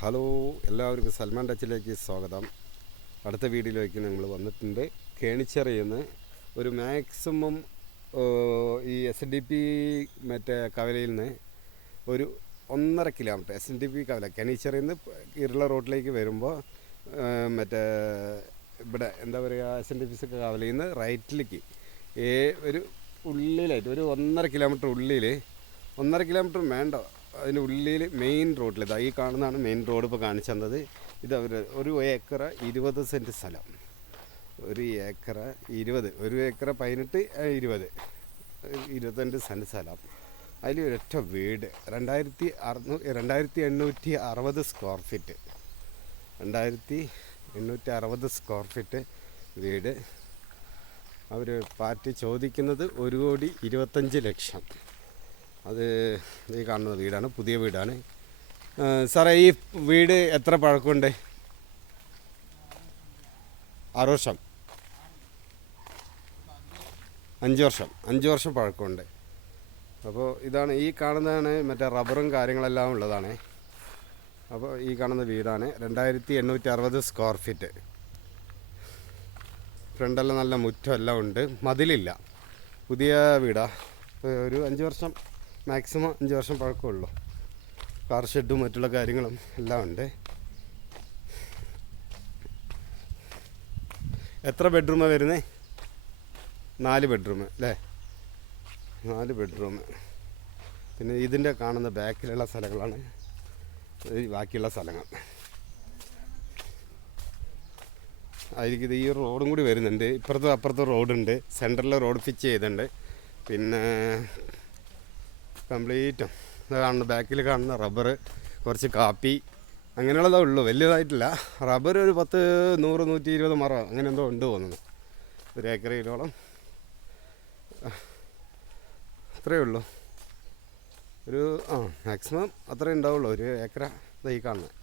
Hello എല്ലാവർക്കും സൽമാൻ ടച്ചിലേക്ക് സ്വാഗതം. അടുത്ത വീഡിയോയിലേക്ക് ഞങ്ങൾ വന്നിട്ടുണ്ട്. കേണിച്ചെറിയുന്ന ഒരു മാക്സിമം ഈ എസ് ഡി പി മറ്റേ കവലയിൽ നിന്ന് ഒരു ഒന്നര കിലോമീറ്റർ എസ് ഡി പി കവല കെണിച്ചെറിയിൽ നിന്ന് ഇരുള റോഡിലേക്ക് വരുമ്പോൾ മറ്റേ ഇവിടെ എന്താ പറയുക S N D P C കവലയിൽ നിന്ന് റൈറ്റിലേക്ക് ഏ ഒരു ഉള്ളിലായിട്ട് ഒരു ഒന്നര കിലോമീറ്റർ ഉള്ളിൽ ഒന്നര കിലോമീറ്റർ വേണ്ട അതിന് ഉള്ളിൽ മെയിൻ റോഡിൽ ഇതാ ഈ കാണുന്നതാണ് മെയിൻ റോഡ് ഇപ്പോൾ കാണിച്ചു തന്നത്. ഇത് അവർ ഒരു ഏക്കർ ഇരുപത് സെന്റ് സ്ഥലം. ഒരു ഏക്കർ ഇരുപത് ഒരു ഏക്കർ പതിനെട്ട് ഇരുപത്. ഇരുപത്തഞ്ച് സെന്റ് സ്ഥലം. അതിൽ ഒരൊറ്റ വീട് രണ്ടായിരത്തി അറുന്നൂ രണ്ടായിരത്തി എണ്ണൂറ്റി അറുപത് സ്ക്വയർ ഫീറ്റ് രണ്ടായിരത്തി എണ്ണൂറ്റി അറുപത് സ്ക്വയർ ഫീറ്റ് വീട്. അവർ പാർട്ടി ചോദിക്കുന്നത് ഒരു കോടി ഇരുപത്തഞ്ച് ലക്ഷം. അത് ഈ കാണുന്ന വീടാണ് പുതിയ വീടാണ്. സാറേ ഈ വീട് എത്ര പഴക്കമുണ്ട്? ആറ് വർഷം. അഞ്ച് വർഷം. അഞ്ച് വർഷം പഴക്കമുണ്ട്. അപ്പോൾ ഇതാണ് ഈ കാണുന്നതാണ് മറ്റേ റബ്ബറും കാര്യങ്ങളെല്ലാം ഉള്ളതാണ്. അപ്പോൾ ഈ കാണുന്ന വീടാണ് രണ്ടായിരത്തി എണ്ണൂറ്റി അറുപത് സ്ക്വയർ ഫീറ്റ്. ഫ്രണ്ടെല്ലാം നല്ല മുറ്റം എല്ലാം ഉണ്ട്. മതിലില്ല. പുതിയ വീടാണ് ഒരു അഞ്ച് വർഷം മാക്സിമം അഞ്ച് വർഷം പഴക്കമുള്ളൂ. കാർ ഷെഡും മറ്റുള്ള കാര്യങ്ങളും എല്ലാം ഉണ്ട്. എത്ര ബെഡ്റൂമാണ് വരുന്നത് നാല് ബെഡ്റൂം അല്ലേ? നാല് ബെഡ്റൂം പിന്നെ ഇതിന്റെ കാണുന്ന ബാക്കിലുള്ള സ്ഥലങ്ങളാണ്. ബാക്കിയുള്ള സ്ഥലങ്ങൾ. അതിലേക്ക് ഈ റോഡും കൂടി വരുന്നുണ്ട്. ഇപ്പുറത്തും അപ്പുറത്തും റോഡുണ്ട്. സെന്ററിൽ റോഡ് ഫിച്ച് ചെയ്തിട്ടുണ്ട്. പിന്നെ കംപ്ലീറ്റും. കാണുന്ന ബാക്കിൽ കാണുന്ന റബ്ബർ കുറച്ച് കാപ്പി അങ്ങനെയുള്ളതേ ഉള്ളൂ. വലിയതായിട്ടില്ല. റബ്ബർ ഒരു പത്ത് നൂറ് നൂറ്റി ഇരുപത് മറ അങ്ങനെ എന്തോ ഉണ്ട് തോന്നുന്നു. ഒരു ഏക്കറയിലോളം അത്രയേ ഉള്ളൂ. ഒരു ആ മാക്സിമം അത്രേ ഉണ്ടാവുള്ളൂ. ഒരു ഏക്കറ ഈ കാണുന്നത്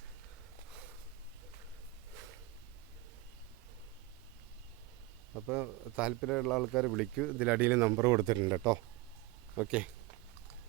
അപ്പോൾ താല്പര്യമുള്ള ആൾക്കാർ വിളിക്കൂ. ഇതിലടിയിൽ നമ്പർ കൊടുത്തിട്ടുണ്ട് കേട്ടോ. ഓക്കെ.